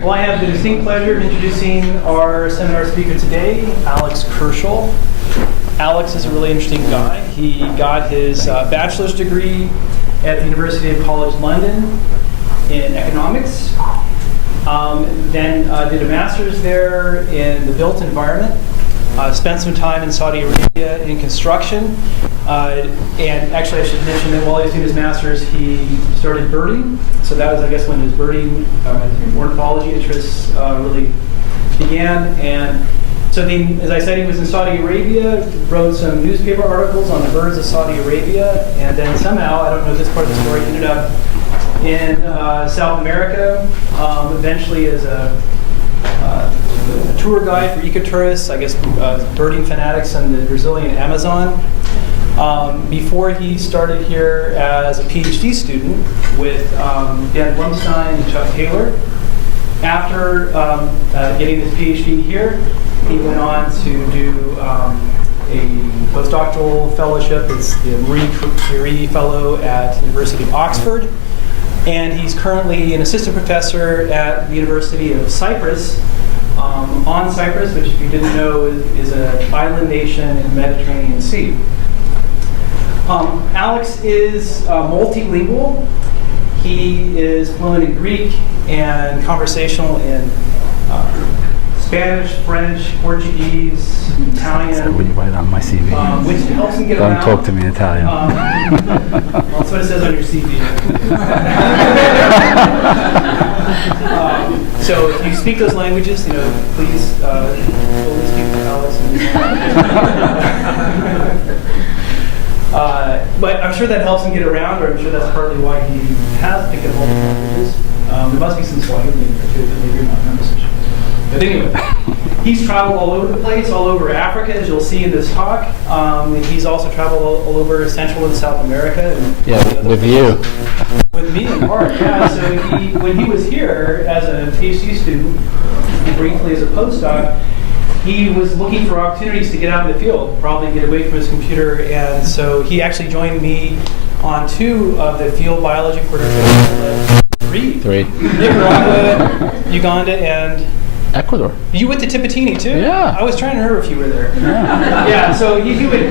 Well, I have the distinct pleasure of introducing our seminar speaker today, Alex Kirschel. Alex is a really interesting guy. He got his bachelor's degree at the University College London in economics, then did a master's there in the built environment, spent some time in Saudi Arabia in construction, and actually I should mention that while he was doing his master's, he started birding. So that was, I guess, when his birding ornithology interests really began. And so then, as I said, he was in Saudi Arabia, wrote some newspaper articles on the birds of Saudi Arabia, and then somehow, I don't know if this part of the story, ended up in South America, eventually as a tour guide for ecotourists, I guess birding fanatics in the Brazilian Amazon, before he started here as a PhD student with Dan Blumstein and Chuck Taylor. After getting his PhD here, he went on to do a postdoctoral fellowship. It's the Marie Curie Fellow at the University of Oxford. And he's currently an assistant professor at the University of Cyprus, on Cyprus, which, if you didn't know, is an island nation in the Mediterranean Sea. Alex is multilingual. He is fluent in Greek and conversational in Spanish, French, Portuguese, Italian. When you write on my CV, which helps him get don't around. talk to me in Italian. Well, that's what it says on your CV. So if you speak those languages, please fully speak to Alex. But I'm sure that helps him get around, or I'm sure that's partly why he has picked up multiple languages. There must be some Swahili in there too, that maybe you're not noticing. But anyway, he's traveled all over the place, all over Africa, as you'll see in this talk. He's also traveled all over Central and South America. And with you. With me in part, yeah. So when he was here as a PhD student, and briefly as a postdoc, he was looking for opportunities to get out in the field, probably get away from his computer, and so he actually joined me on 2 of the field biology quarter trips. Three. Nicaragua, Uganda, and Ecuador. You went to Tipitini too? Yeah. I was trying to remember if you were there. Yeah. Yeah. So he would,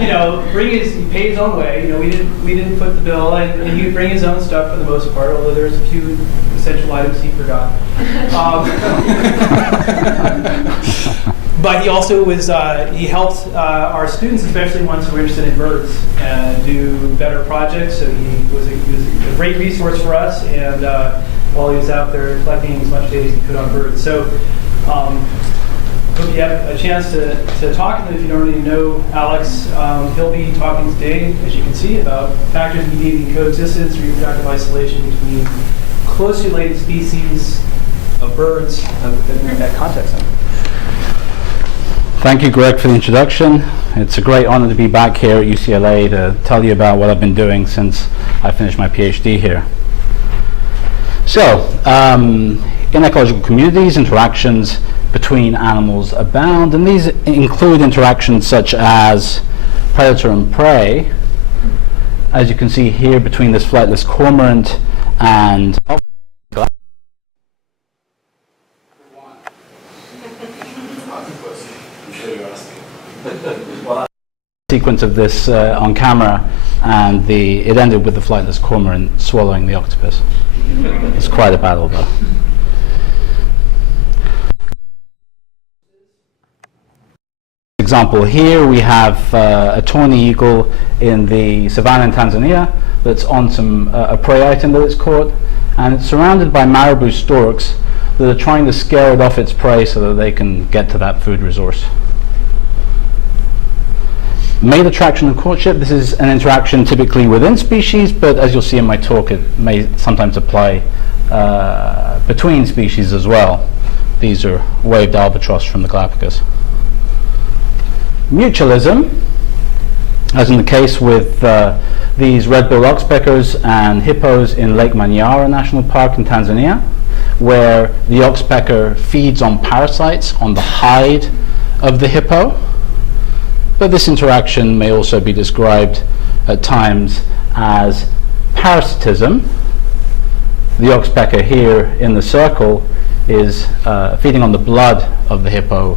he paid his own way. We didn't foot the bill, and he would bring his own stuff for the most part. Although there's a few essential items he forgot. But he also was, he helped our students, especially ones who were interested in birds, do better projects. So he was a great resource for us, and while he was out there collecting as much data as he could on birds. So hope you have a chance to talk to him if you don't already know Alex. He'll be talking today, as you can see, about factors mediating coexistence, reproductive isolation between closely related species of birds in that context. Thank you, Greg, for the introduction. It's a great honor to be back here at UCLA to tell you about what I've been doing since I finished my PhD here. So, in ecological communities, interactions between animals abound, and these include interactions such as predator and prey, as you can see here between this flightless cormorant and sequence of this on camera, and it ended with the flightless cormorant swallowing the octopus. It's quite a battle, though. Example here, we have a tawny eagle in the savannah in Tanzania that's on a prey item that it's caught, and it's surrounded by marabou storks that are trying to scare it off its prey so that they can get to that food resource. Mate attraction and courtship, this is an interaction typically within species, but as you'll see in my talk, it may sometimes apply between species as well. These are waved albatross from the Galapagos. Mutualism, as in the case with these red-billed oxpeckers and hippos in Lake Manyara National Park in Tanzania, where the oxpecker feeds on parasites on the hide of the hippo. But this interaction may also be described at times as parasitism. The oxpecker here in the circle is feeding on the blood of the hippo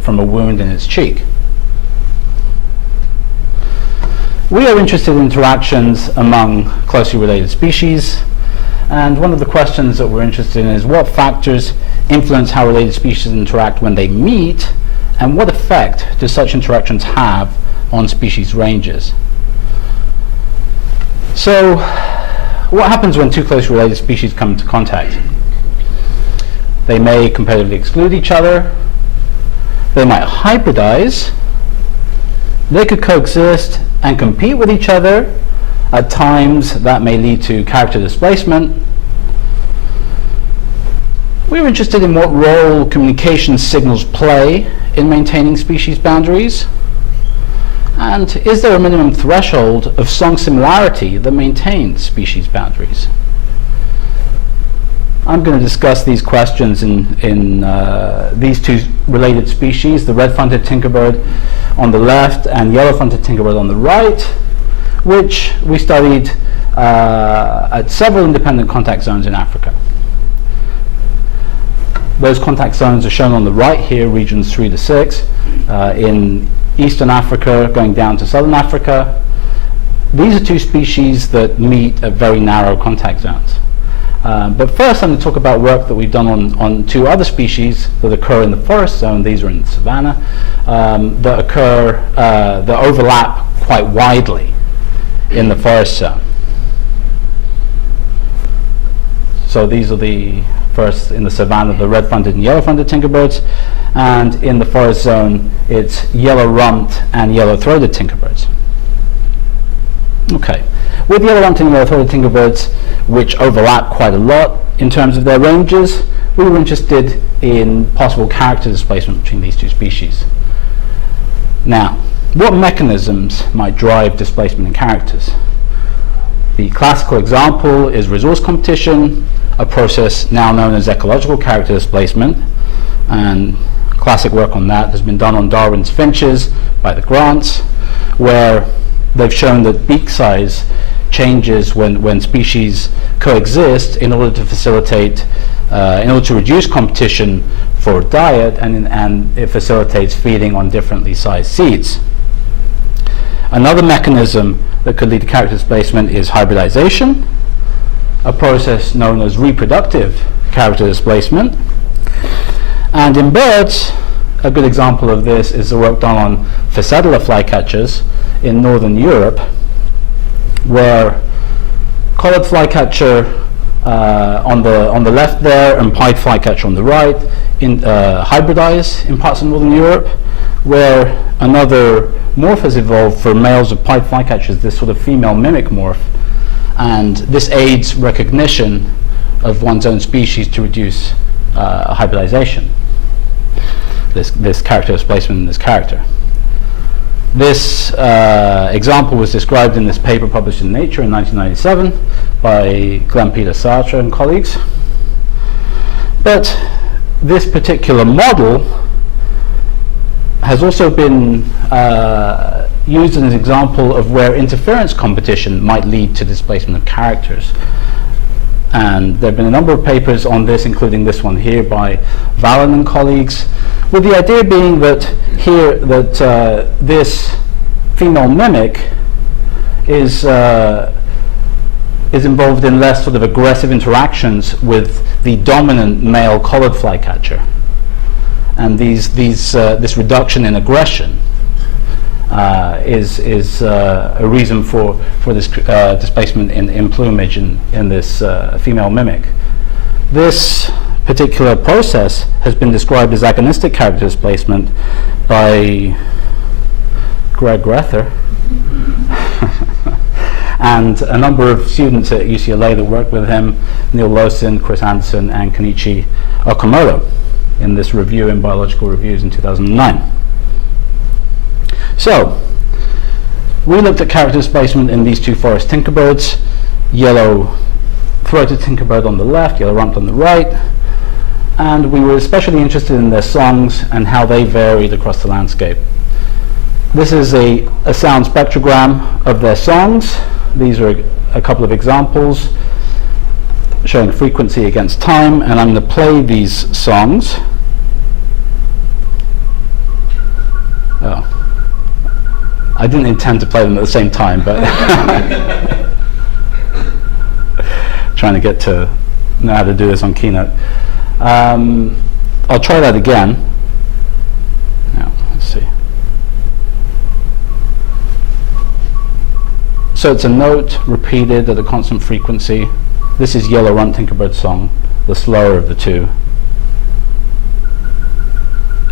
from a wound in its cheek. We are interested in interactions among closely related species, and one of the questions that we're interested in is what factors influence how related species interact when they meet, and what effect do such interactions have on species ranges. So, what happens when two closely related species come into contact? They may competitively exclude each other, they might hybridize, they could coexist and compete with each other. At times that may lead to character displacement. We're interested in what role communication signals play in maintaining species boundaries. And is there a minimum threshold of song similarity that maintains species boundaries? I'm going to discuss these questions in these two related species, the red-fronted tinkerbird on the left and yellow-fronted tinkerbird on the right, which we studied at several independent contact zones in Africa. Those contact zones are shown on the right here, regions 3 to 6, in Eastern Africa going down to Southern Africa. These are two species that meet at very narrow contact zones. But first I'm going to talk about work that we've done on two other species that occur in the forest zone. These are in the savanna, that overlap quite widely in the forest zone. So these are the first in the savanna, the red-fronted and yellow-fronted tinkerbirds, and in the forest zone it's yellow-rumped and yellow-throated tinkerbirds. Okay, with yellow-rumped and yellow-throated tinkerbirds, which overlap quite a lot in terms of their ranges, we were interested in possible character displacement between these two species. Now, what mechanisms might drive displacement in characters? The classical example is resource competition, a process now known as ecological character displacement, and classic work on that has been done on Darwin's finches by the Grants, where they've shown that beak size changes when species coexist in order to facilitate, in order to reduce competition for diet, and it facilitates feeding on differently sized seeds. Another mechanism that could lead to character displacement is hybridization, a process known as reproductive character displacement. And in birds, a good example of this is the work done on Physeteria flycatchers in northern Europe, where collared flycatcher on the left there and pied flycatcher on the right hybridize in parts of northern Europe, where another morph has evolved for males of pied flycatchers, this sort of female mimic morph, and this aids recognition of one's own species to reduce hybridization, this character displacement in this character. This example was described in this paper published in Nature in 1997 by Glenn Peter Sartre and colleagues. But this particular model has also been used as an example of where interference competition might lead to displacement of characters. And there have been a number of papers on this, including this one here by Valen and colleagues, with the idea being that here this female mimic is involved in less sort of aggressive interactions with the dominant male collared flycatcher, and this reduction in aggression is a reason for this displacement in plumage in this female mimic. This particular process has been described as agonistic character displacement by Greg Rether and a number of students at UCLA that worked with him, Neil Lowson, Chris Anderson, and Kenichi Okamoto, in this review in Biological Reviews in 2009. So, we looked at character displacement in these two forest tinkerbirds, yellow-throated tinkerbird on the left, yellow-rumped on the right, and we were especially interested in their songs and how they varied across the landscape. This is a sound spectrogram of their songs. These are a couple of examples. showing frequency against time, and I'm going to play these songs. Oh, I didn't intend to play them at the same time, but trying to get to know how to do this on Keynote. I'll try that again. Now, let's see. So it's a note repeated at a constant frequency. This is Yellow Runt Tinkerbird song, the slower of the two,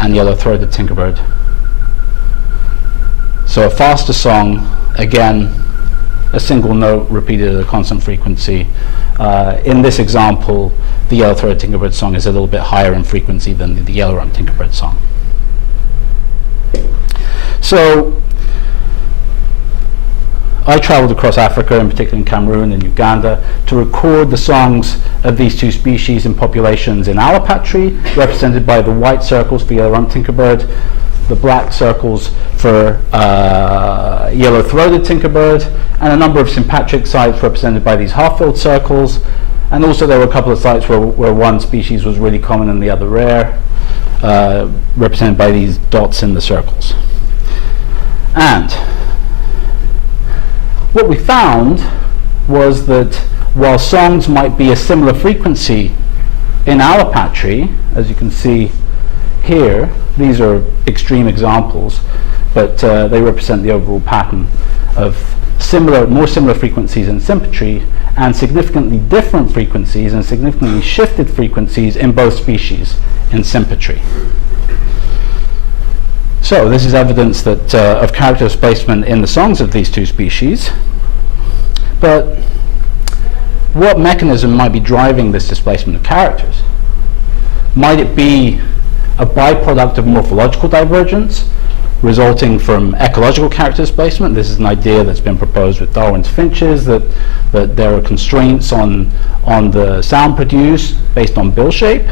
and Yellow Throated Tinkerbird. So a faster song, again, a single note repeated at a constant frequency. In this example, the Yellow Throated Tinkerbird song is a little bit higher in frequency than the Yellow Runt Tinkerbird song. So I traveled across Africa, in particular in Cameroon and Uganda, to record the songs of these two species in populations in Alapatri, represented by the white circles for Yellow Runt Tinkerbird, the black circles for Yellow-Throated Tinkerbird, and a number of sympatric sites represented by these half-filled circles. And also there were a couple of sites where one species was really common and the other rare, represented by these dots in the circles. And what we found was that while songs might be a similar frequency in Alapatri, as you can see here, these are extreme examples, but they represent the overall pattern of more similar frequencies in sympatry and significantly different frequencies and significantly shifted frequencies in both species in sympatry. So this is evidence that of character displacement in the songs of these two species. But what mechanism might be driving this displacement of characters? Might it be a byproduct of morphological divergence resulting from ecological character displacement? This is an idea that's been proposed with Darwin's finches, that there are constraints on the sound produced based on bill shape.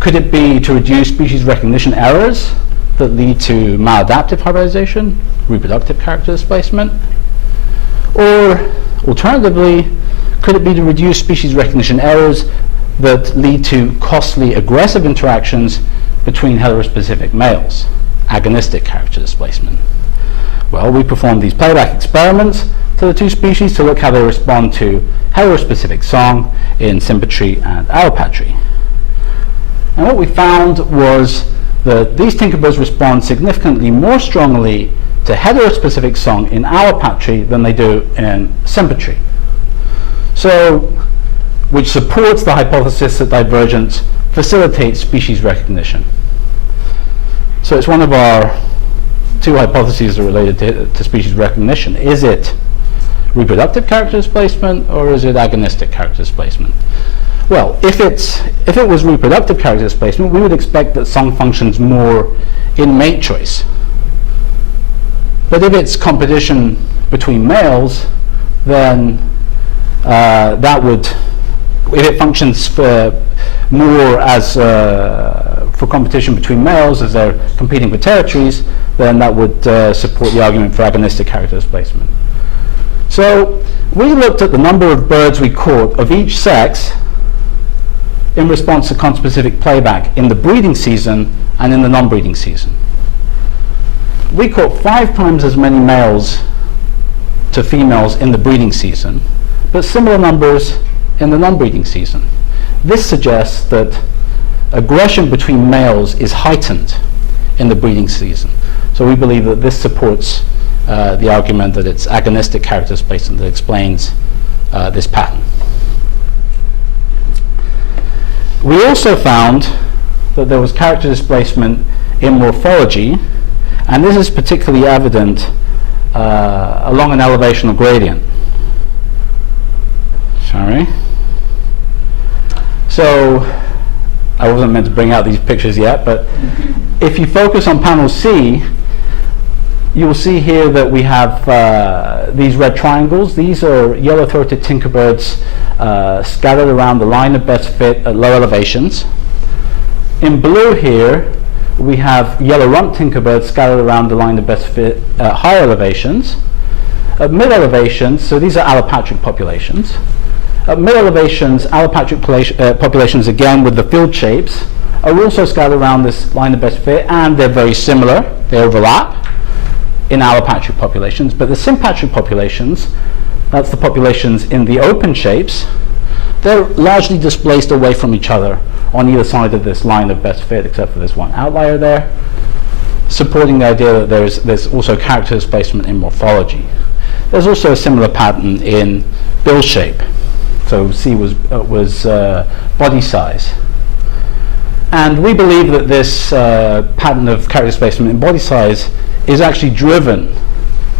Could it be to reduce species recognition errors that lead to maladaptive hybridization, reproductive character displacement? Or alternatively, could it be to reduce species recognition errors that lead to costly aggressive interactions between heterospecific males, agonistic character displacement? Well, we performed these playback experiments to the two species to look how they respond to heterospecific song in sympatry and allopatry. And what we found was that these tinkerbirds respond significantly more strongly to heterospecific song in allopatry than they do in sympatry. So, which supports the hypothesis that divergence facilitates species recognition. So it's one of our two hypotheses that are related to species recognition. Is it reproductive character displacement or is it agonistic character displacement? Well, if it was reproductive character displacement, we would expect that song functions more in mate choice. But if it's competition between males, then if it functions more as for competition between males as they're competing for territories, then that would support the argument for agonistic character displacement. So we looked at the number of birds we caught of each sex in response to conspecific playback in the breeding season and in the non-breeding season. We caught 5 times as many males to females in the breeding season, but similar numbers in the non-breeding season. This suggests that aggression between males is heightened in the breeding season. So we believe that this supports the argument that it's agonistic character displacement that explains this pattern. We also found that there was character displacement in morphology, and this is particularly evident along an elevational gradient. Sorry. So I wasn't meant to bring out these pictures yet, but if you focus on panel C, you will see here that we have these red triangles. These are yellow-throated tinkerbirds scattered around the line of best fit at low elevations. In blue here, we have yellow rump tinkerbirds scattered around the line of best fit at higher elevations. At mid elevations, so these are allopatric populations, Middle elevations, allopatric populations, again with the field shapes, are also scattered around this line of best fit, and they're very similar. They overlap in allopatric populations, but the sympatric populations, that's the populations in the open shapes, they're largely displaced away from each other on either side of this line of best fit, except for this one outlier there, supporting the idea that there's also character displacement in morphology. There's also a similar pattern in bill shape. So C was body size. And we believe that this pattern of character displacement in body size is actually driven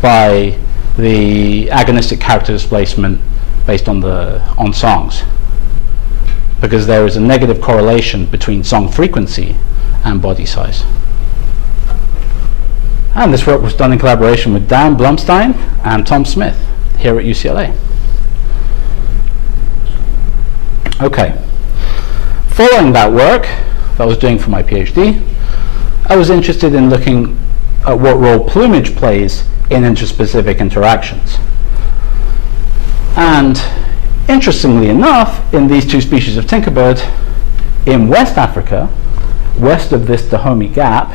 by the agonistic character displacement based on songs, because there is a negative correlation between song frequency and body size. And this work was done in collaboration with Dan Blumstein and Tom Smith here at UCLA. Okay, following that work that I was doing for my PhD, I was interested in looking at what role plumage plays in interspecific interactions. And interestingly enough, in these two species of tinkerbird, in West Africa, west of this Dahomey Gap,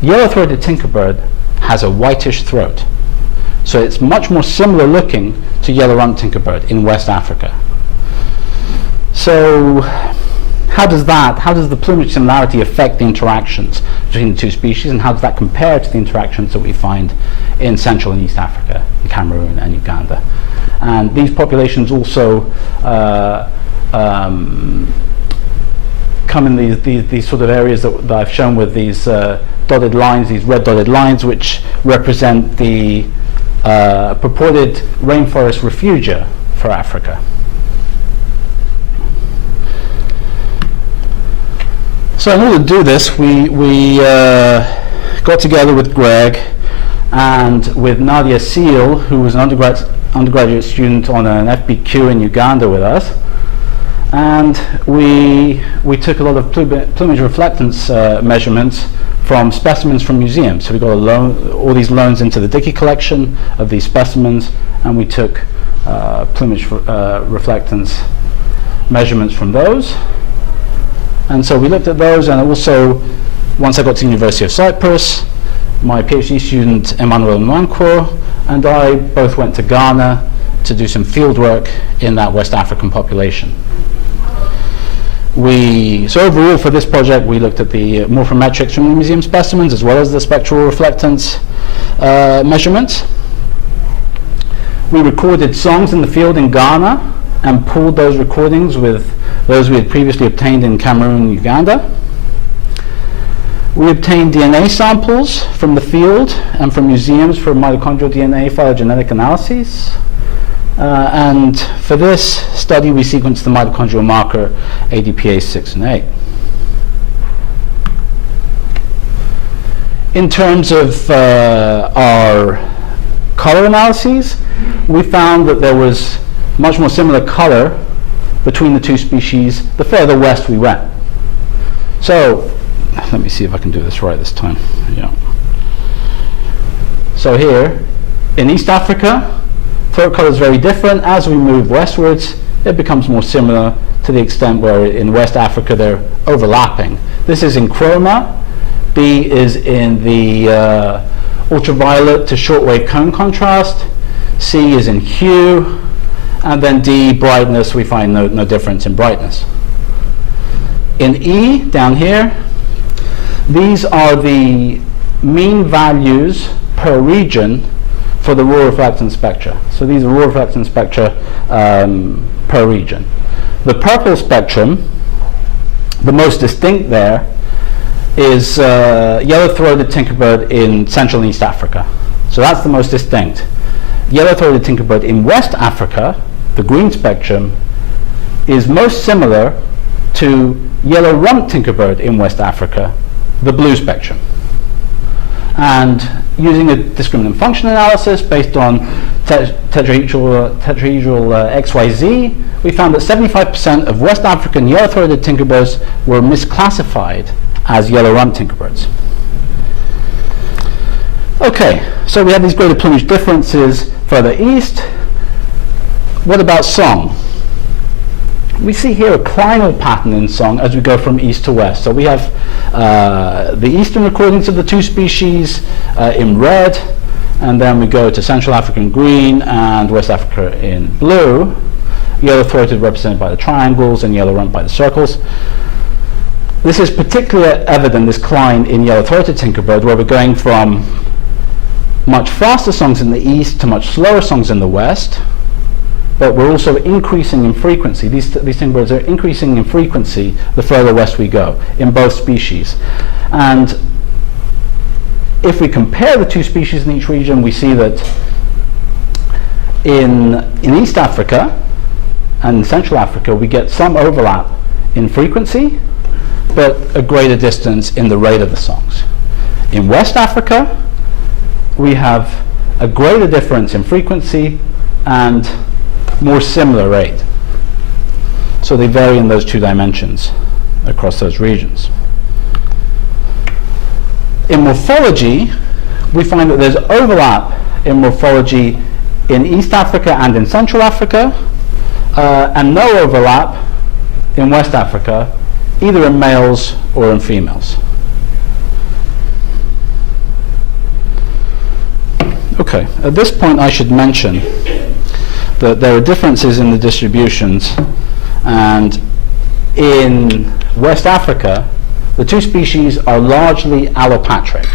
yellow-throated tinkerbird has a whitish throat. So it's much more similar looking to yellow-rumped tinkerbird in West Africa. So how does the plumage similarity affect the interactions between the two species, and how does that compare to the interactions that we find in Central and East Africa, in Cameroon and Uganda? And these populations also come in these sort of areas that I've shown with these dotted lines, these red dotted lines, which represent the purported rainforest refugia for Africa. So in order to do this, we got together with Greg and with Nadia Seal, who was an undergraduate student on an FBQ in Uganda with us, and we took a lot of plumage reflectance measurements from specimens from museums. So we got all these loans into the Dickey collection of these specimens, and we took plumage reflectance measurements from those. And so we looked at those, and also, once I got to the University of Cyprus, my PhD student Emmanuel Nwankwo and I both went to Ghana to do some field work in that West African population. So overall for this project, we looked at the morphometrics from the museum specimens as well as the spectral reflectance measurements. We recorded songs in the field in Ghana and pooled those recordings with those we had previously obtained in Cameroon and Uganda. We obtained DNA samples from the field and from museums for mitochondrial DNA phylogenetic analyses. And for this study, we sequenced the mitochondrial marker ADPase 6 and 8. In terms of our color analyses, we found that there was much more similar color between the two species the further west we went. So let me see if I can do this right this time. Yeah. So here in East Africa, throat color is very different. As we move westwards, it becomes more similar to the extent where in West Africa they're overlapping. This is in chroma. B is in the ultraviolet to shortwave cone contrast. C is in hue. And then D, brightness, we find no difference in brightness. In E, down here, these are the mean values per region for the raw reflectance spectra. So these are raw reflectance spectra per region. The purple spectrum, the most distinct there, is yellow-throated tinkerbird in Central and East Africa. So that's the most distinct. Yellow-throated tinkerbird in West Africa, the green spectrum, is most similar to yellow-rumped tinkerbird in West Africa, the blue spectrum. And using a discriminant function analysis based on tetrahedral XYZ, we found that 75% of West African yellow-throated tinkerbirds were misclassified as yellow-rumped tinkerbirds. Okay, so we have these greater plumage differences further east. what about song? We see here a clinal pattern in song as we go from east to west. So we have the eastern recordings of the two species in red, and then we go to Central Africa in green and West Africa in blue. Yellow-throated represented by the triangles and yellow-rumped by the circles. This is particularly evident, this cline in yellow-throated tinkerbird, where we're going from much faster songs in the east to much slower songs in the west, but we're also increasing in frequency. These tinkerbirds are increasing in frequency the further west we go in both species. And if we compare the two species in each region, we see that in East Africa and in Central Africa, we get some overlap in frequency, but a greater distance in the rate of the songs. In West Africa, we have a greater difference in frequency and more similar rate. So they vary in those two dimensions across those regions. In morphology, we find that there's overlap in morphology in East Africa and in Central Africa, and no overlap in West Africa, either in males or in females. Okay, at this point I should mention that there are differences in the distributions, and in West Africa the two species are largely allopatric.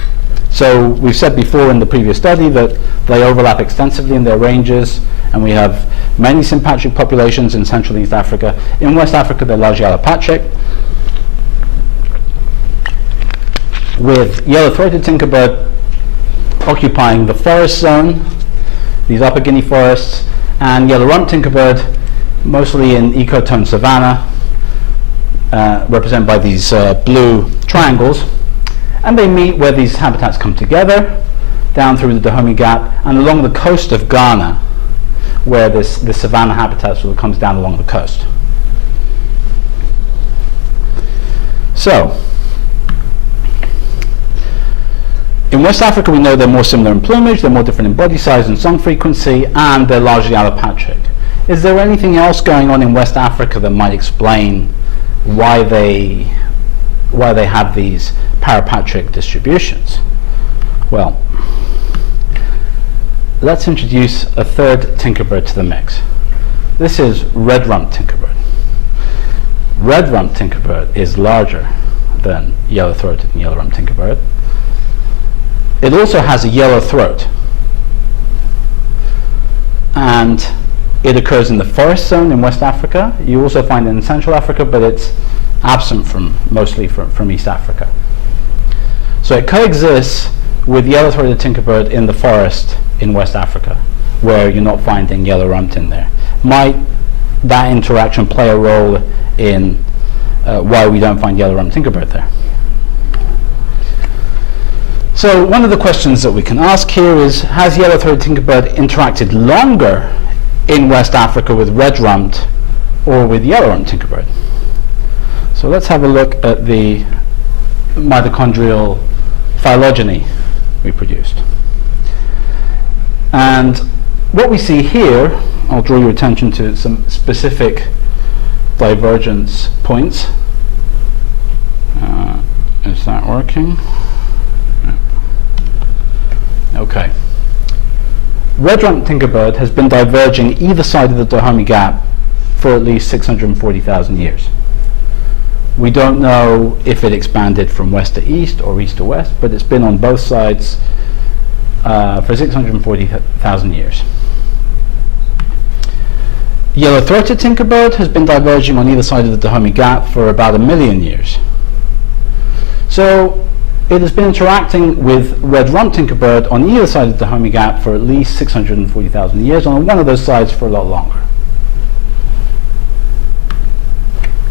So we've said before in the previous study that they overlap extensively in their ranges, and we have many sympatric populations in Central and East Africa. In West Africa they're largely allopatric, with yellow-throated tinkerbird occupying the forest zone, these Upper Guinea forests, and yellow-rumped tinkerbird mostly in ecotone savanna, represented by these blue triangles. And they meet where these habitats come together, down through the Dahomey Gap and along the coast of Ghana, where this savanna habitat sort of comes down along the coast. So, in West Africa we know they're more similar in plumage, they're more different in body size and song frequency, and they're largely allopatric. Is there anything else going on in West Africa that might explain why they have these parapatric distributions? Well, let's introduce a third tinkerbird to the mix. This is red-rumped tinkerbird. Red-rumped tinkerbird is larger than yellow-throated and yellow-rumped tinkerbird. It also has a yellow throat, and it occurs in the forest zone in West Africa. You also find it in Central Africa, but it's absent mostly from East Africa. So it coexists with yellow-throated tinkerbird in the forest in West Africa, where you're not finding yellow-rumped in there. Might that interaction play a role in why we don't find yellow-rumped tinkerbird there? So one of the questions that we can ask here is, has yellow-throated tinkerbird interacted longer in West Africa with red-rumped or with yellow-rumped tinkerbird? So let's have a look at the mitochondrial phylogeny we produced. And what we see here, I'll draw your attention to some specific divergence points. Is that working? Okay. Red-rumped tinkerbird has been diverging either side of the Dahomey Gap for at least 640,000 years. We don't know if it expanded from west to east or east to west, but it's been on both sides for 640,000 years. Yellow-throated tinkerbird has been diverging on either side of the Dahomey Gap for about 1 million years. So it has been interacting with red-rumped tinkerbird on either side of the Dahomey Gap for at least 640,000 years, on one of those sides for a lot longer.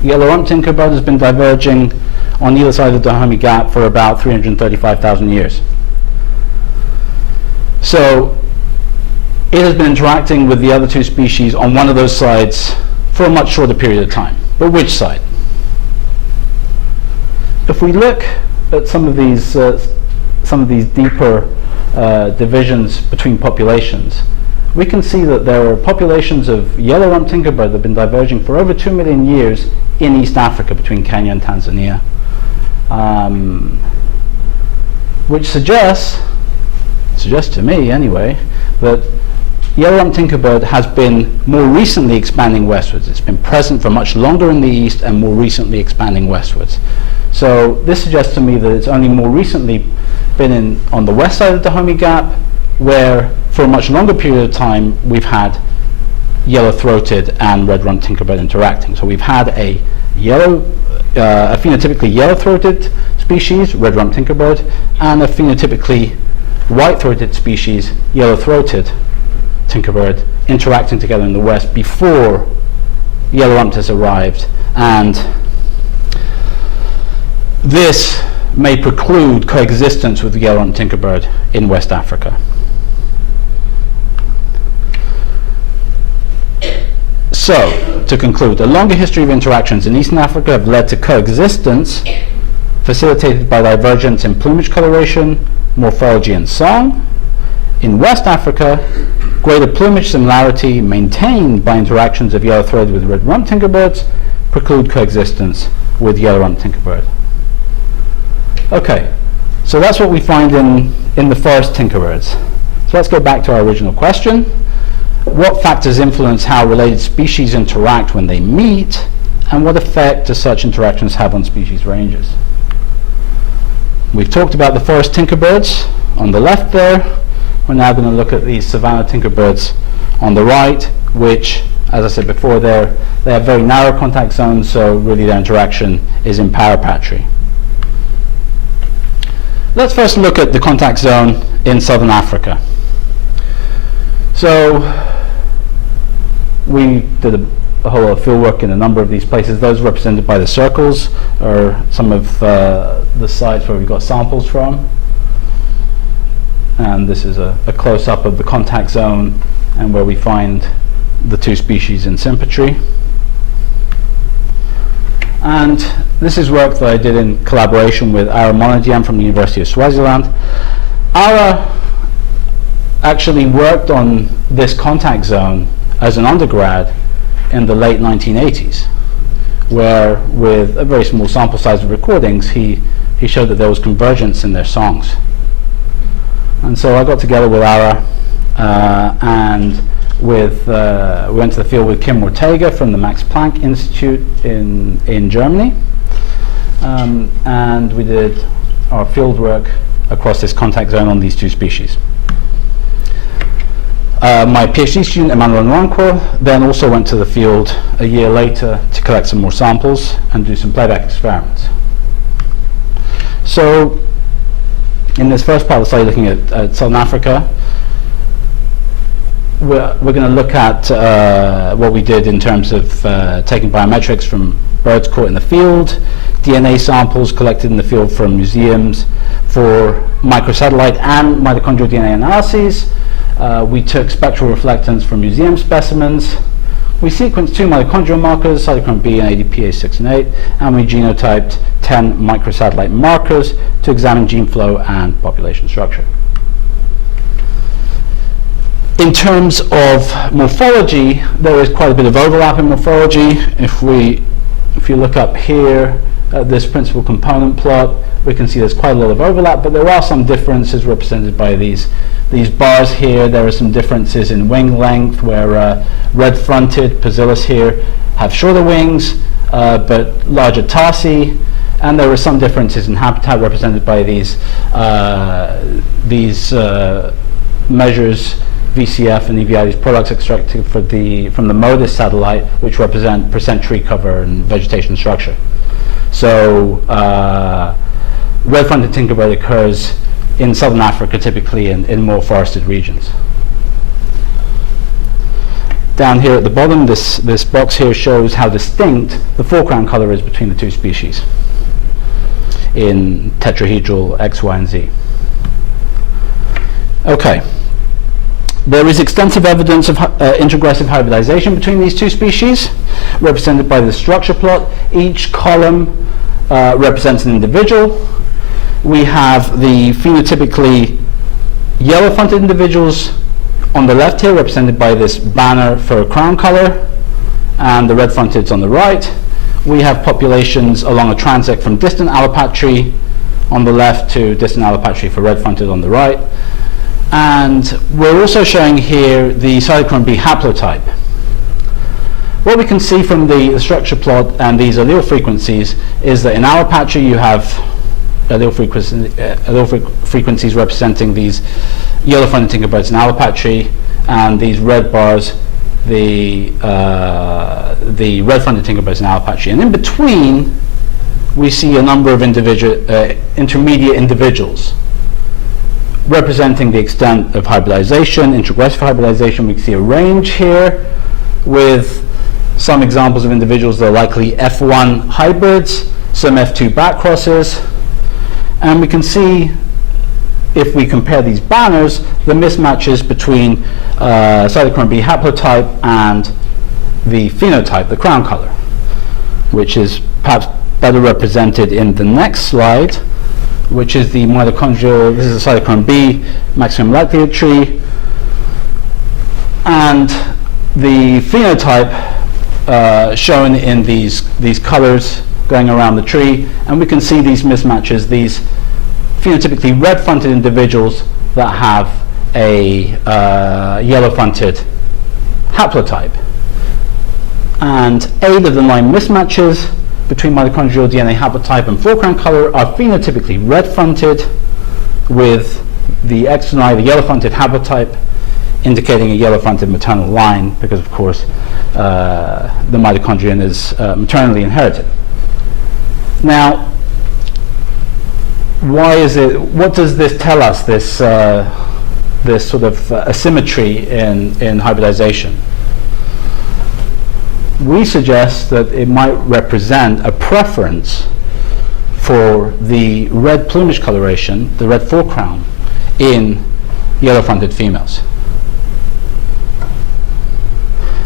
Yellow-rumped tinkerbird has been diverging on either side of the Dahomey Gap for about 335,000 years. So it has been interacting with the other two species on one of those sides for a much shorter period of time. But which side? If we look at some of these deeper divisions between populations, we can see that there are populations of yellow-rumped tinkerbird that have been diverging for over 2 million years in East Africa between Kenya and Tanzania, which suggests to me anyway, that yellow-rumped tinkerbird has been more recently expanding westwards. It's been present for much longer in the east and more recently expanding westwards. So this suggests to me that it's only more recently been on the west side of the Dahomey Gap, where for a much longer period of time we've had yellow-throated and red-rumped tinkerbird interacting. So we've had a phenotypically yellow-throated species, red-rumped tinkerbird, and a phenotypically white-throated species, yellow-throated tinkerbird, interacting together in the west before yellow-rumped has arrived. And this may preclude coexistence with the yellow-rumped tinkerbird in West Africa. So, to conclude, a longer history of interactions in Eastern Africa have led to coexistence facilitated by divergence in plumage coloration, morphology, and song. In West Africa, greater plumage similarity maintained by interactions of yellow-throated with red-rumped tinkerbirds preclude coexistence with yellow-rumped tinkerbird. Okay, so that's what we find in the forest tinkerbirds. So let's go back to our original question. What factors influence how related species interact when they meet, and what effect do such interactions have on species ranges? We've talked about the forest tinkerbirds on the left there. We're now going to look at these savanna tinkerbirds on the right, which, as I said before, they have very narrow contact zones, so really their interaction is in parapatry. Let's first look at the contact zone in southern Africa. So we did a whole lot of field work in a number of these places. Those represented by the circles are some of the sites where we got samples from. And this is a close-up of the contact zone and where we find the two species in sympatry. And this is work that I did in collaboration with Ara Monadiam from the University of Swaziland. Ara actually worked on this contact zone as an undergrad in the late 1980s, where with a very small sample size of recordings, he showed that there was convergence in their songs. And so I got together with Ara and we went to the field with Kim Ortega from the Max Planck Institute in Germany, and we did our field work across this contact zone on these two species. My PhD student, Emmanuel Nwankwo, then also went to the field a year later to collect some more samples and do some playback experiments. So in this first part of the study, looking at Southern Africa, we're going to look at what we did in terms of taking biometrics from birds caught in the field, DNA samples collected in the field from museums for microsatellite and mitochondrial DNA analyses. We took spectral reflectance from museum specimens. We sequenced 2 mitochondrial markers, cytochrome B and ADPase6 and 8, and we genotyped 10 microsatellite markers to examine gene flow and population structure. In terms of morphology, there is quite a bit of overlap in morphology. If you look up here at this principal component plot, we can see there's quite a lot of overlap, but there are some differences represented by these bars here. There are some differences in wing length, where red-fronted Pazillus here have shorter wings, but larger tarsi, and there are some differences in habitat represented by these measures, VCF and EVI, these products extracted from the MODIS satellite, which represent percent tree cover and vegetation structure. So red-fronted tinkerbird occurs in southern Africa, typically in more forested regions. Down here at the bottom, this box here shows how distinct the foreground color is between the two species in tetrahedral X, Y, and Z. Okay. There is extensive evidence of interaggressive hybridization between these two species, represented by the structure plot. Each column represents an individual. We have the phenotypically yellow-fronted individuals on the left here, represented by this banner for crown color, and the red-fronteds on the right. We have populations along a transect from distant allopatry on the left to distant allopatry for red-fronted on the right. And we're also showing here the cytochrome B haplotype. What we can see from the structure plot and these allele frequencies is that in allopatry you have allele frequencies representing these yellow-fronted tinkerbirds in allopatry, and these red bars the red-fronted tinkerbirds in allopatry. And in between we see a number of intermediate individuals representing the extent of hybridization, introgressive hybridization. We see a range here with some examples of individuals that are likely F1 hybrids, some F2 back crosses, and we can see, if we compare these banners, the mismatches between cytochrome B haplotype and the phenotype, the crown color, which is perhaps better represented in the next slide, which is the mitochondrial, this is a cytochrome B maximum likelihood tree, and the phenotype shown in these colors going around the tree, and we can see these mismatches, these phenotypically red-fronted individuals that have a yellow-fronted haplotype. And 8 of the 9 mismatches between mitochondrial DNA haplotype and foreground color are phenotypically red-fronted, with the X and Y, the yellow-fronted haplotype, indicating a yellow-fronted maternal line, because of course the mitochondrion is maternally inherited. Now, why is it? What does this tell us? This this sort of asymmetry in hybridization. We suggest that it might represent a preference for the red plumage coloration, the red forecrown, in yellow-fronted females.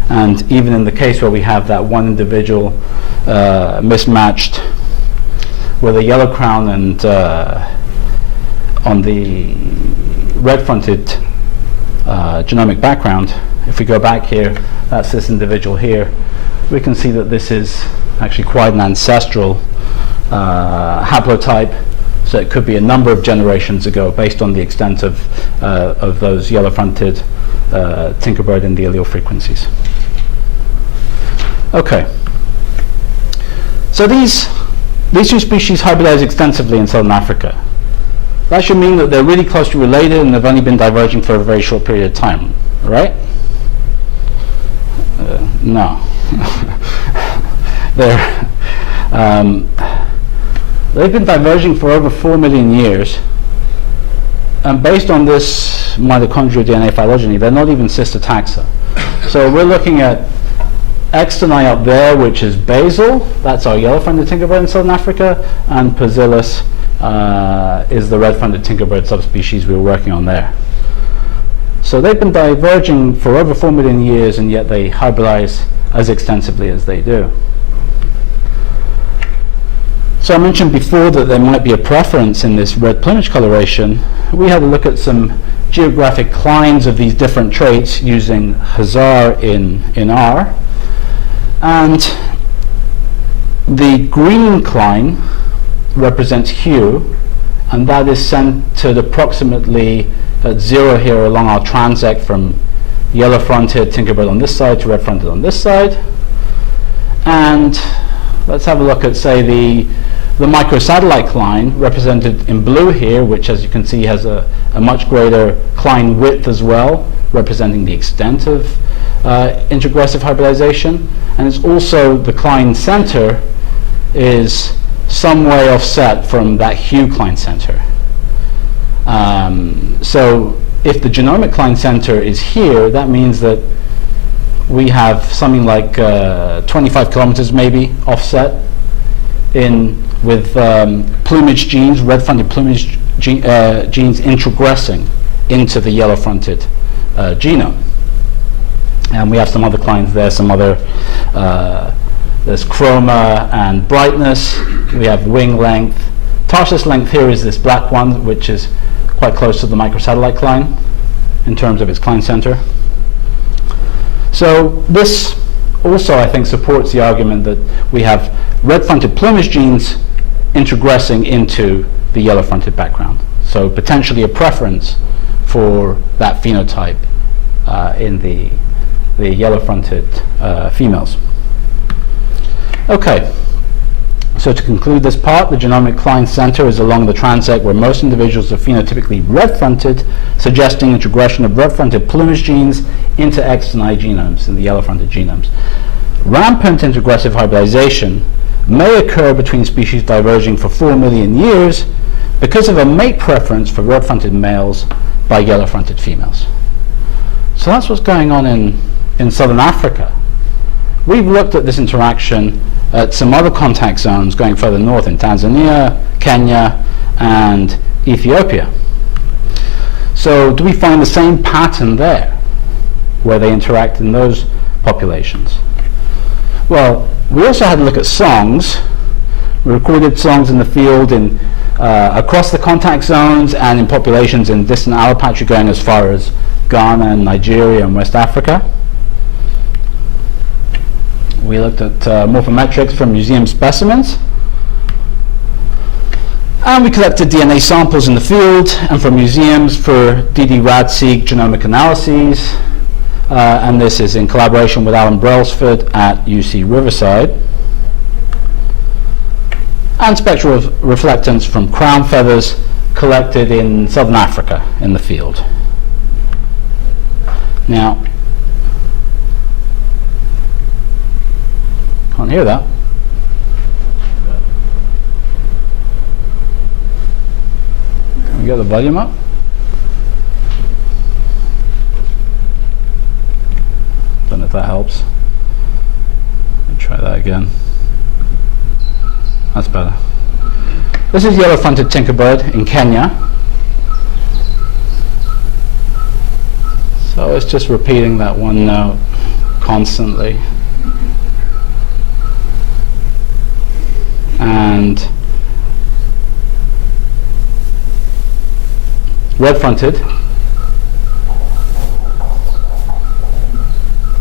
And even in the case where we have that one individual mismatched with a yellow crown and on the red-fronted genomic background, if we go back here, that's this individual here, we can see that this is actually quite an ancestral haplotype, so it could be a number of generations ago based on the extent of those yellow-fronted tinkerbird in the allele frequencies. Okay, so these two species hybridize extensively in southern Africa. That should mean that they're really closely related and they've only been diverging for a very short period of time, right? No. They've been diverging for over 4 million years, and based on this mitochondrial DNA phylogeny, they're not even sister taxa. So we're looking at X and I up there, which is basal, that's our yellow-fronted tinkerbird in southern Africa, and Pazillus is the red-fronted tinkerbird subspecies we were working on there. So they've been diverging for over 4 million years, and yet they hybridize as extensively as they do. So I mentioned before that there might be a preference in this red plumage coloration. We had a look at some geographic clines of these different traits using Hazard in R. And the green cline represents hue, and that is centered approximately at 0 here along our transect from yellow-fronted tinkerbird on this side to red-fronted on this side. And let's have a look at, say, the microsatellite cline represented in blue here, which, as you can see, has a much greater cline width as well, representing the extent of introgressive hybridization. And it's also the cline center is some way offset from that hue cline center. So if the genomic cline center is here, that means that we have something like 25 kilometers maybe offset with plumage genes, red-fronted plumage genes introgressing into the yellow-fronted genome. And we have some other clines there, some other, there's chroma and brightness. We have wing length. Tarsus length here is this black one, which is quite close to the microsatellite cline. in terms of its Klein center. So this also, I think, supports the argument that we have red-fronted plumage genes introgressing into the yellow-fronted background. So potentially a preference for that phenotype in the yellow-fronted females. Okay, so to conclude this part, the genomic Klein center is along the transect where most individuals are phenotypically red-fronted, suggesting introgression of red-fronted plumage genes into X and Y genomes in the yellow-fronted genomes. Rampant introgressive hybridization may occur between species diverging for 4 million years because of a mate preference for red-fronted males by yellow-fronted females. So that's what's going on in southern Africa. We've looked at this interaction at some other contact zones going further north in Tanzania, Kenya, and Ethiopia. So do we find the same pattern there where they interact in those populations? Well, we also had a look at songs. We recorded songs in the field in across the contact zones and in populations in distant Alopatry going as far as Ghana and Nigeria and West Africa. We looked at morphometrics from museum specimens. And we collected DNA samples in the field and from museums for DD-RAD-seq genomic analyses. And this is in collaboration with Alan Brailsford at UC Riverside. And spectral reflectance from crown feathers collected in southern Africa in the field. Now, can't hear that. Can we get the volume up? Don't know if that helps. Let me try that again. That's better. This is yellow-fronted tinkerbird in Kenya. So it's just repeating that one note constantly. And red-fronted,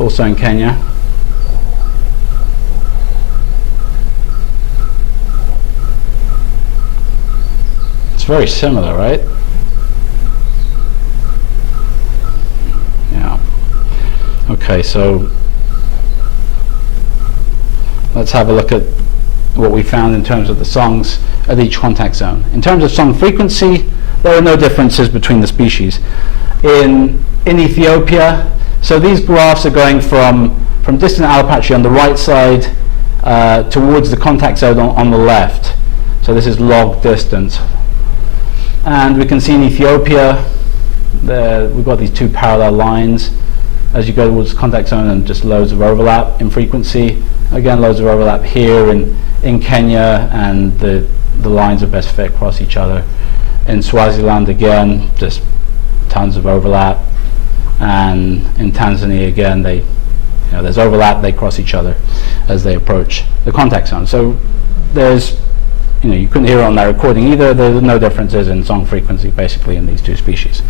also in Kenya. It's very similar, right? Yeah. Okay, so let's have a look at what we found in terms of the songs at each contact zone. In terms of song frequency, there are no differences between the species. In Ethiopia, so these graphs are going from distant Alopatry on the right side towards the contact zone on the left. So this is log distance. And we can see in Ethiopia, we've got these two parallel lines as you go towards the contact zone, and just loads of overlap in frequency. Again, loads of overlap here in Kenya, and the lines are best fit across each other. In Swaziland, again, just tons of overlap. And in Tanzania, again, there's overlap, they cross each other as they approach the contact zone. So there's, you couldn't hear it on that recording either. There's no differences in song frequency, basically, in these two species.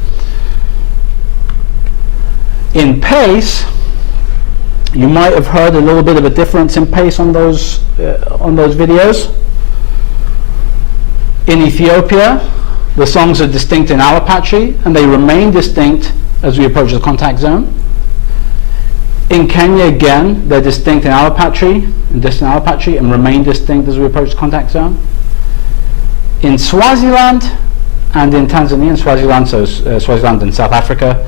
In pace, you might have heard a little bit of a difference in pace on those videos. In Ethiopia, the songs are distinct in Alopatry, and they remain distinct as we approach the contact zone. In Kenya, again, they're distinct in Alopatry, in distant Alopatry, and remain distinct as we approach the contact zone. In Swaziland and in Tanzania, and Swaziland, so Swaziland and South Africa,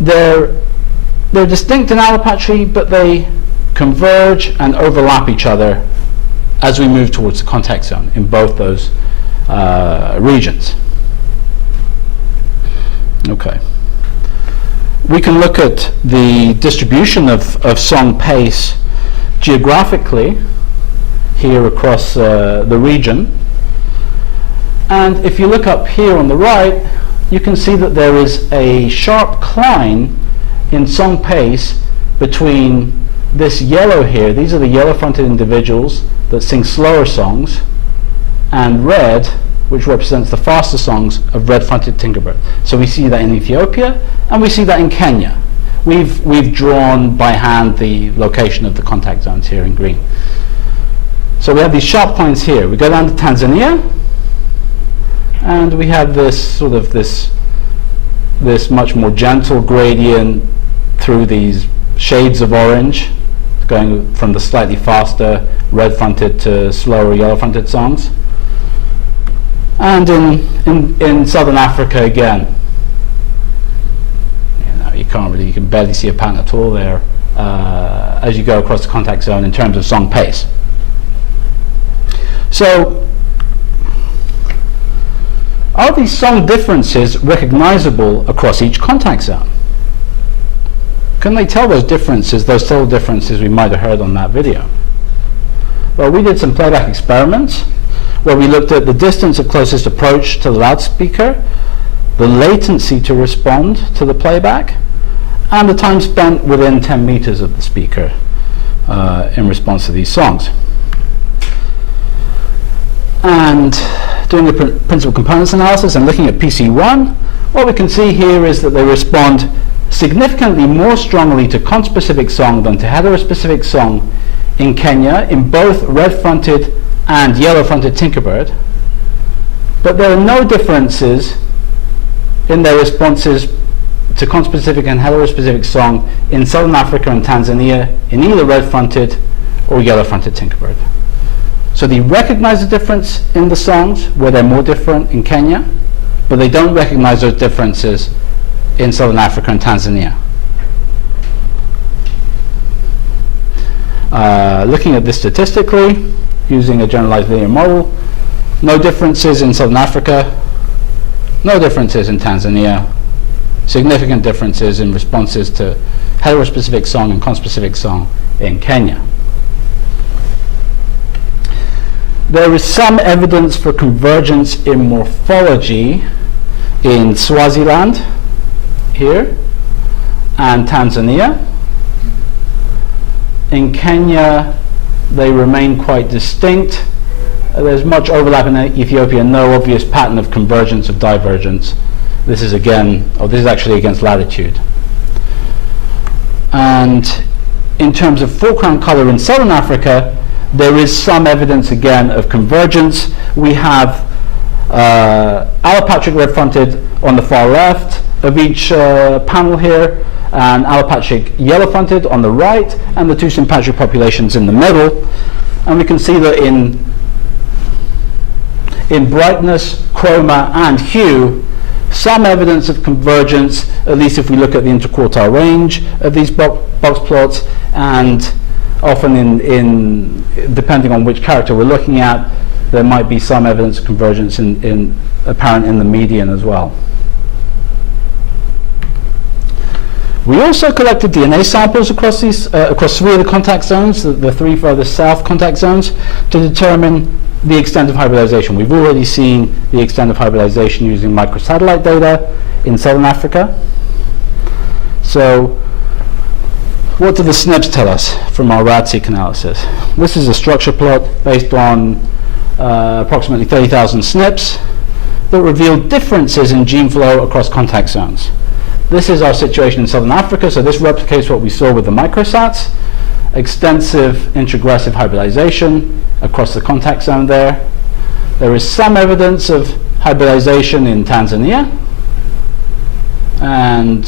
they're distinct in Alopatry, but they converge and overlap each other as we move towards the contact zone in both those regions. Okay. We can look at the distribution of song pace geographically here across the region. And if you look up here on the right, you can see that there is a sharp climb in song pace between this yellow here, these are the yellow-fronted individuals that sing slower songs, and red, which represents the faster songs of red-fronted tinkerbird. So we see that in Ethiopia, and we see that in Kenya. We've drawn by hand the location of the contact zones here in green. So we have these sharp points here. We go down to Tanzania, and we have this sort of this much more gentle gradient through these shades of orange, going from the slightly faster red-fronted to slower yellow-fronted songs. And in southern Africa again, you can barely see a pattern at all there as you go across the contact zone in terms of song pace. So, are these song differences recognizable across each contact zone? Can they tell those differences, those subtle differences we might have heard on that video? Well, we did some playback experiments where we looked at the distance of closest approach to the loudspeaker, the latency to respond to the playback, and the time spent within 10 meters of the speaker in response to these songs. And doing a principal components analysis and looking at PC1, what we can see here is that they respond significantly more strongly to conspecific song than to heterospecific song in Kenya in both red-fronted and yellow-fronted tinkerbird, but there are no differences in their responses to conspecific and heterospecific song in Southern Africa and Tanzania in either red-fronted or yellow-fronted tinkerbird. So they recognize the difference in the songs where they're more different in Kenya, but they don't recognize those differences in Southern Africa and Tanzania. Looking at this statistically, using a generalized linear model, no differences in Southern Africa, no differences in Tanzania, significant differences in responses to heterospecific song and conspecific song in Kenya. There is some evidence for convergence in morphology in Swaziland here and Tanzania. In Kenya, they remain quite distinct. There's much overlap in Ethiopia, no obvious pattern of convergence or divergence. This is actually against latitude. And in terms of foreground color in Southern Africa, there is some evidence again of convergence. We have allopatric red-fronted on the far left of each panel here, and allopatric yellow-fronted on the right, and the two sympatric populations in the middle. And we can see that in brightness, chroma, and hue, some evidence of convergence, at least if we look at the interquartile range of these box plots, and often depending on which character we're looking at, there might be some evidence of convergence apparent in the median as well. We also collected DNA samples across three of the contact zones, the three further south contact zones, to determine the extent of hybridization. We've already seen the extent of hybridization using microsatellite data in Southern Africa. So what do the SNPs tell us from our RAD-seq analysis? This is a structure plot based on approximately 30,000 SNPs that reveal differences in gene flow across contact zones. This is our situation in Southern Africa, so this replicates what we saw with the microsats. Extensive intraggressive hybridization across the contact zone there. There is some evidence of hybridization in Tanzania, and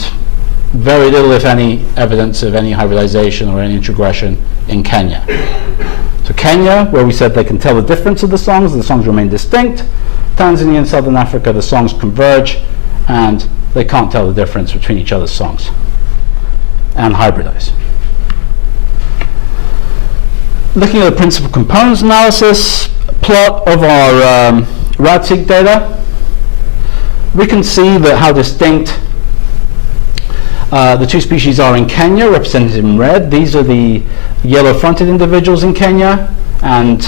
very little, if any, evidence of any hybridization or any introgression in Kenya. So Kenya, where we said they can tell the difference of the songs remain distinct. Tanzania and Southern Africa, the songs converge, and they can't tell the difference between each other's songs and hybridize. Looking at the principal components analysis plot of our RAD-seq data, we can see that how distinct the two species are in Kenya, represented in red. These are the yellow-fronted individuals in Kenya, and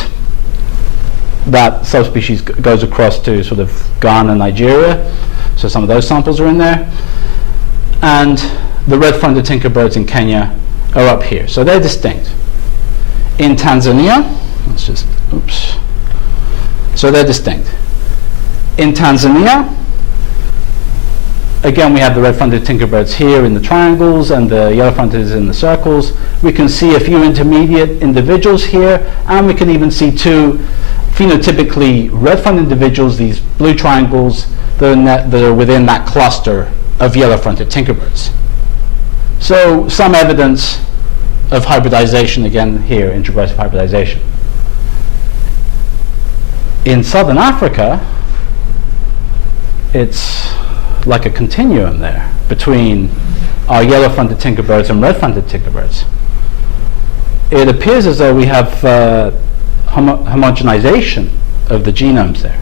that subspecies goes across to sort of Ghana, Nigeria. So some of those samples are in there. And the red-fronted tinkerbirds in Kenya are up here. So they're distinct. In Tanzania, so they're distinct. In Tanzania, again, we have the red-fronted tinkerbirds here in the triangles and the yellow-fronted in the circles. We can see a few intermediate individuals here, and we can even see two phenotypically red-fronted individuals, these blue triangles, that are within that cluster of yellow-fronted tinkerbirds. So some evidence of hybridization, again here, introgressive hybridization. In southern Africa, it's like a continuum there between our yellow-fronted tinkerbirds and red-fronted tinkerbirds. It appears as though we have homogenization of the genomes there.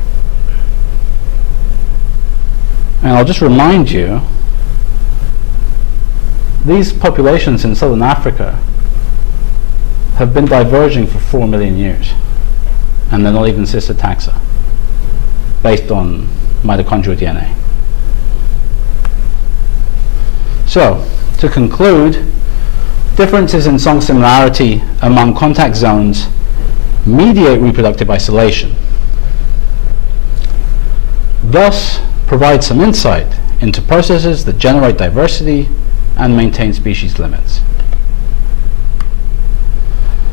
And I'll just remind you, these populations in southern Africa have been diverging for 4 million years, and they're not even sister taxa, based on mitochondrial DNA. So, to conclude, differences in song similarity among contact zones mediate reproductive isolation, thus provide some insight into processes that generate diversity and maintain species limits.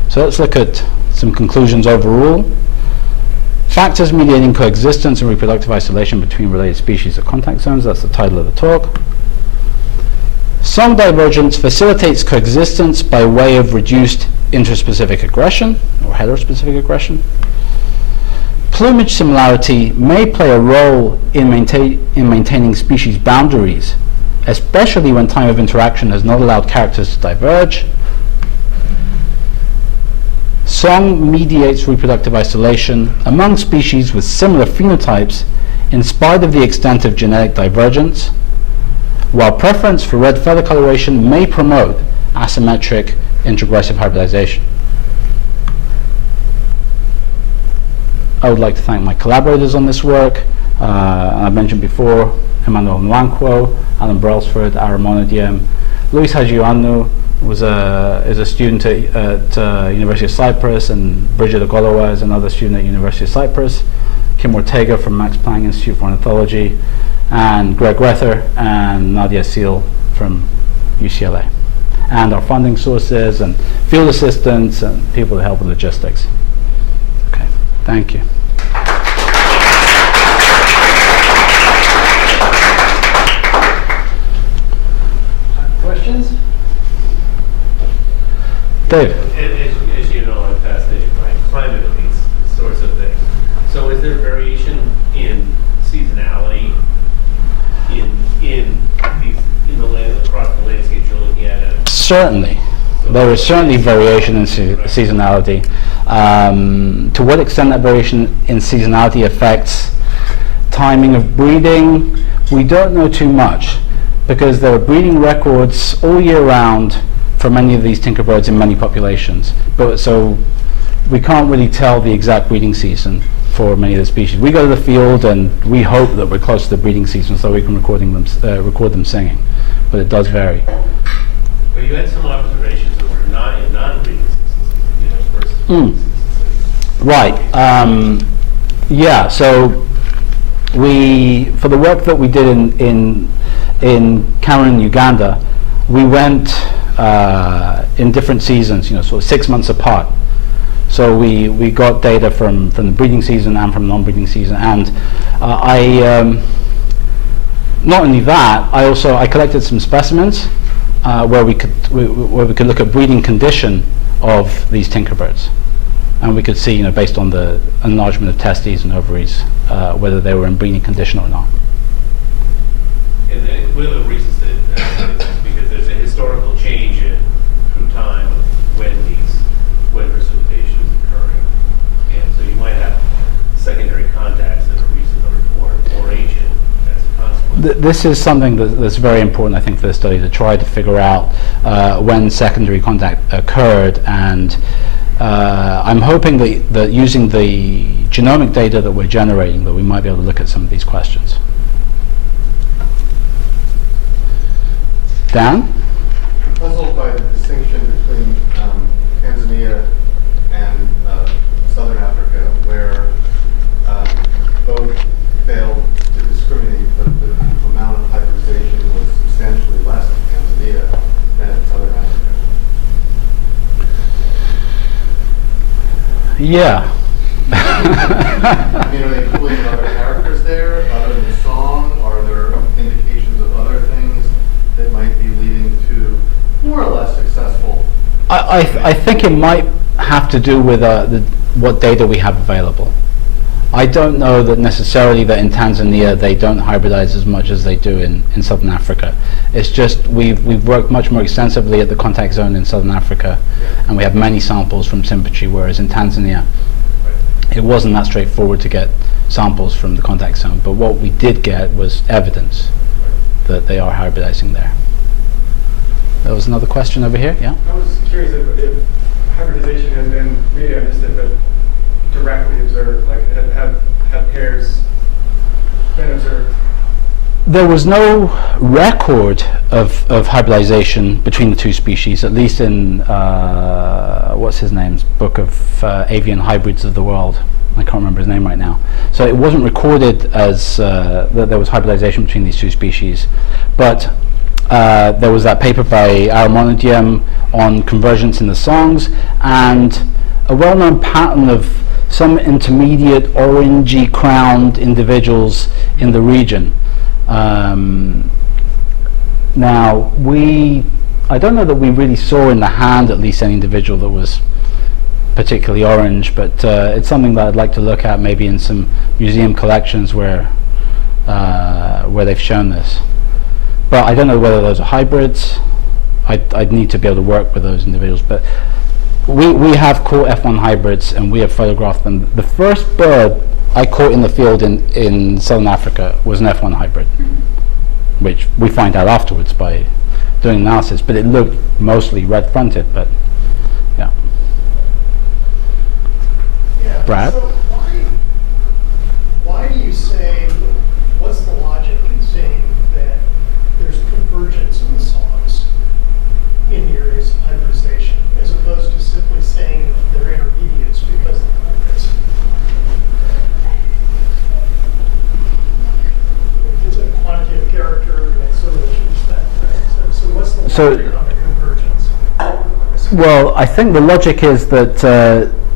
So let's look at some conclusions overall. Factors mediating coexistence and reproductive isolation between related species at contact zones, that's the title of the talk. Song divergence facilitates coexistence by way of reduced interspecific aggression or heterospecific aggression. Plumage similarity may play a role in maintaining species boundaries, especially when time of interaction has not allowed characters to diverge. Song mediates reproductive isolation among species with similar phenotypes in spite of the extent of genetic divergence, while preference for red feather coloration may promote asymmetric introgressive hybridization. I would like to thank my collaborators on this work. I mentioned before, Emmanuel Nwankwo, Alan Brailsford, Ara Monodiem. Luis Hajianu is a student at University of Cyprus, and Bridget Ogolowa is another student at University of Cyprus. Kim Ortega from Max Planck Institute for Ornithology, and Greg Rether and Nadia Seal from UCLA. And our funding sources and field assistants and people that help with logistics. Okay, thank you. Questions? Dave. As you know, I'm fascinated by climate and these sorts of things. So is there variation in seasonality in the land, across the landscapes you're looking at? Certainly. There is certainly variation in seasonality. To what extent that variation in seasonality affects timing of breeding, we don't know too much, because there are breeding records all year round for many of these tinkerbirds in many populations. But so we can't really tell the exact breeding season for many of the species. We go to the field and we hope that we're close to the breeding season so we can record them singing. But it does vary. But you had some observations that were not in non-breeding seasons, Right. Yeah. So for the work that we did in Cameroon and Uganda, we went in different seasons, sort of 6 months apart. So we got data from the breeding season and from non-breeding season, and not only that, I collected some specimens where we could look at breeding condition of these tinkerbirds, and we could see, based on the enlargement of testes and ovaries, whether they were in breeding condition or not. And one of the reasons that is because there's a historical change through time of when precipitation is occurring, and so you might have secondary contacts that are recent or ancient as a consequence. This is something that's very important, I think, for the study, to try to figure out when secondary contact occurred, and I'm hoping that using the genomic data that we're generating, that we might be able to look at some of these questions. Dan? I'm puzzled by the distinction between Tanzania and Southern Africa, where both failed Yeah. I mean, are they pulling other characters there, other than song? Are there indications of other things that might be leading to more or less successful? I think it might have to do with what data we have available. I don't know that necessarily that in Tanzania they don't hybridize as much as they do in Southern Africa. It's just we've worked much more extensively at the contact zone in Southern Africa, and we have many samples from Simpergy, whereas in Tanzania it wasn't that straightforward to get samples from the contact zone. But what we did get was evidence that they are hybridizing there. There was another question over here, yeah? I was curious if hybridization had been, maybe I missed it, but directly observed, like have pairs been observed? There was no record of hybridization between the two species, at least in, what's his name's book of avian hybrids of the world. I can't remember his name right now. So it wasn't recorded as that there was hybridization between these two species. But there was that paper by Aramonidium on convergence in the songs, and a well-known pattern of some intermediate orangey crowned individuals in the region. Now, I don't know that we really saw in the hand at least any individual that was particularly orange, but it's something that I'd like to look at maybe in some museum collections where they've shown this. But I don't know whether those are hybrids. I'd need to be able to work with those individuals. But we have caught F1 hybrids, and we have photographed them. The first bird I caught in the field in Southern Africa was an F1 hybrid, which we find out afterwards by doing analysis. But it looked mostly red-fronted, but yeah. Yeah. Brad? So why do you say, what's the logic in saying that there's convergence in the songs in the areas of hybridization, as opposed to simply saying they're intermediates because of the hybrids? It's a quantitative character that sort of achieves that, right? So what's the logic on the convergence? Well, I think the logic is that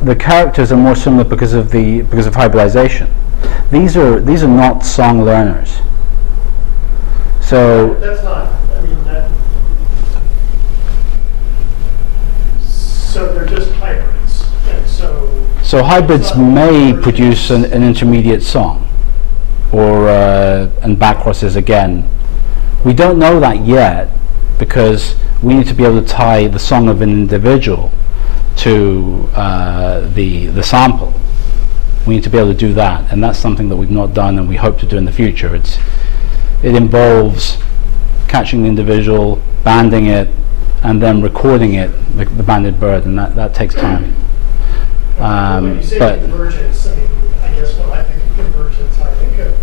the characters are more similar because of hybridization. These are not song learners. So That's not, I mean, that. So they're just hybrids, and so hybrids may produce an intermediate song, or and back crosses again. We don't know that yet because we need to be able to tie the song of an individual to the sample. We need to be able to do that, and that's something that we've not done, and we hope to do in the future. It involves catching the individual, banding it, and then recording it, the banded bird, and that takes time. when you say convergence, I mean, I guess when I think of convergence, I think of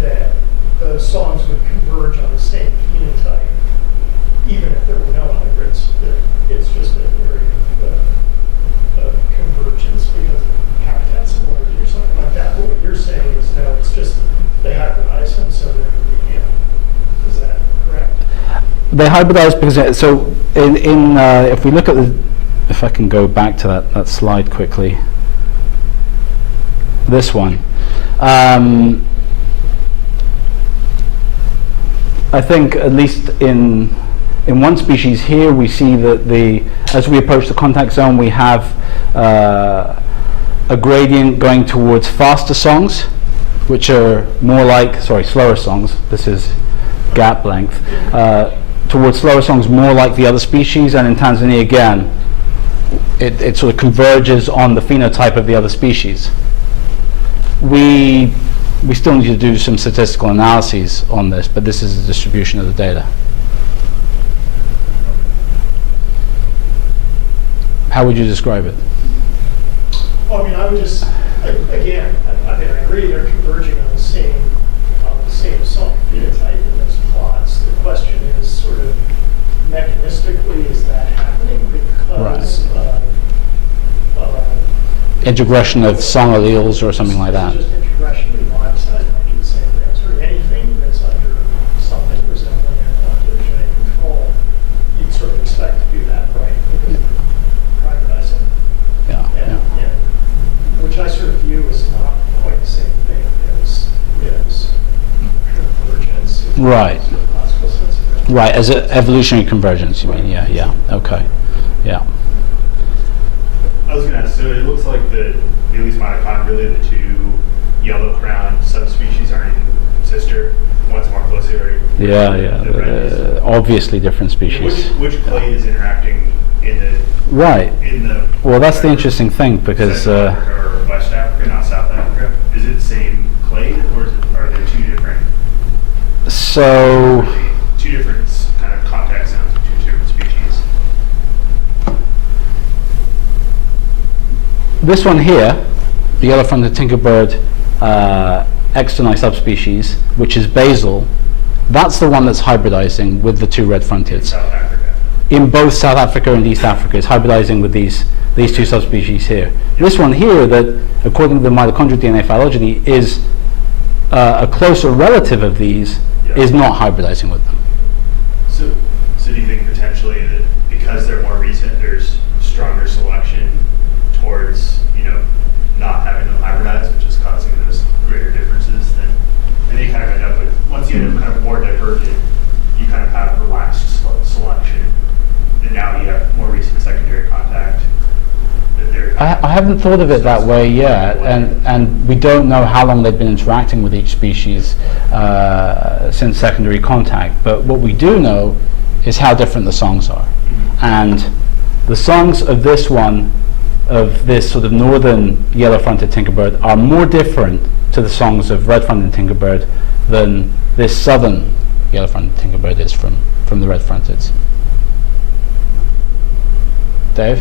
that those songs would converge on the same phenotype, even if there were no hybrids. It's just an area of convergence because of habitat similarity or something like that. But what you're saying is no, it's just they hybridize and so they're medium. Is that correct? They hybridize because so if we look at if I can go back to that slide quickly, this one. I think at least in one species here we see that as we approach the contact zone we have a gradient going towards faster songs, which are more like, slower songs, this is gap length, towards slower songs more like the other species, and in Tanzania again it sort of converges on the phenotype of the other species. We still need to do some statistical analyses on this, but this is the distribution of the data. How would you describe it? Well, I mean, I would just, again, I mean, I agree they're converging on the same song phenotype in those plots. The question is sort of mechanistically, is that happening because of Integration of song alleles or something like that. Just integration in monoxide might do the same thing. Or anything that's under something resembling a genetic control, you'd sort of expect to do that, right? Because hybridizing. Yeah. And Right. That's the classical sense of it. Right, as a evolutionary convergence, you mean? Yeah, yeah, okay, yeah. I was going to ask, so it looks like at least mitochondrially, the two yellow-crowned subspecies aren't even sister. One's more closely related. Yeah, yeah, The red is. obviously different species. Which clade is interacting in the Right. Well, that's the whatever, interesting thing, because Central Africa or West Africa, not South Africa? Is it the same clade, or are there two different so kind of contact zones between two different species? this one here, the yellow-fronted tinkerbird external subspecies, which is basal, that's the one that's hybridizing with the two red-fronteds. South Africa. In both South Africa and East Africa, is hybridizing with these two subspecies here. This one here, that according to the mitochondrial DNA phylogeny is a closer relative of these, is not hybridizing with them. So do you think potentially that because they're more recent, there's stronger selection towards, not having them hybridize, which is causing those greater differences than, and you kind of end up with, once you end up kind of more divergent, you kind of have relaxed selection, and now you have more recent secondary contact. I haven't thought of it that way yet, and we don't know how long they've been interacting with each species since secondary contact, but what we do know is how different the songs are. And the songs of this one, of this sort of northern yellow-fronted tinkerbird, are more different to the songs of red-fronted tinkerbird than this southern yellow-fronted tinkerbird is from the red-fronteds. Dave?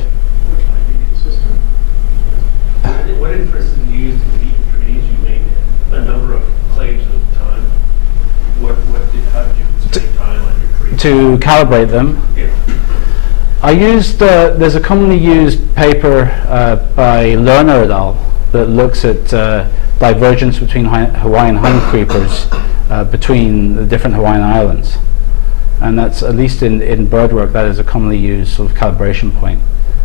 What inference did you use to mean you made a number of claims at the time? How did you spend time on your creation? To calibrate them, Yeah. I used, there's a commonly used paper by Lerner et al. That looks at divergence between Hawaiian honey creepers between the different Hawaiian islands. And that's, at least in bird work, that is a commonly used sort of calibration point,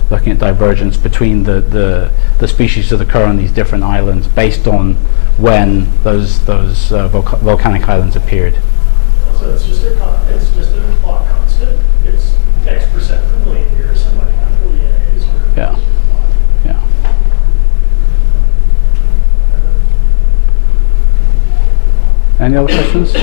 looking at divergence between the species that occur on these different islands based on when those volcanic islands appeared. So it's just a clock constant. It's X% per million years. Somebody is Yeah. Yeah. Any other questions?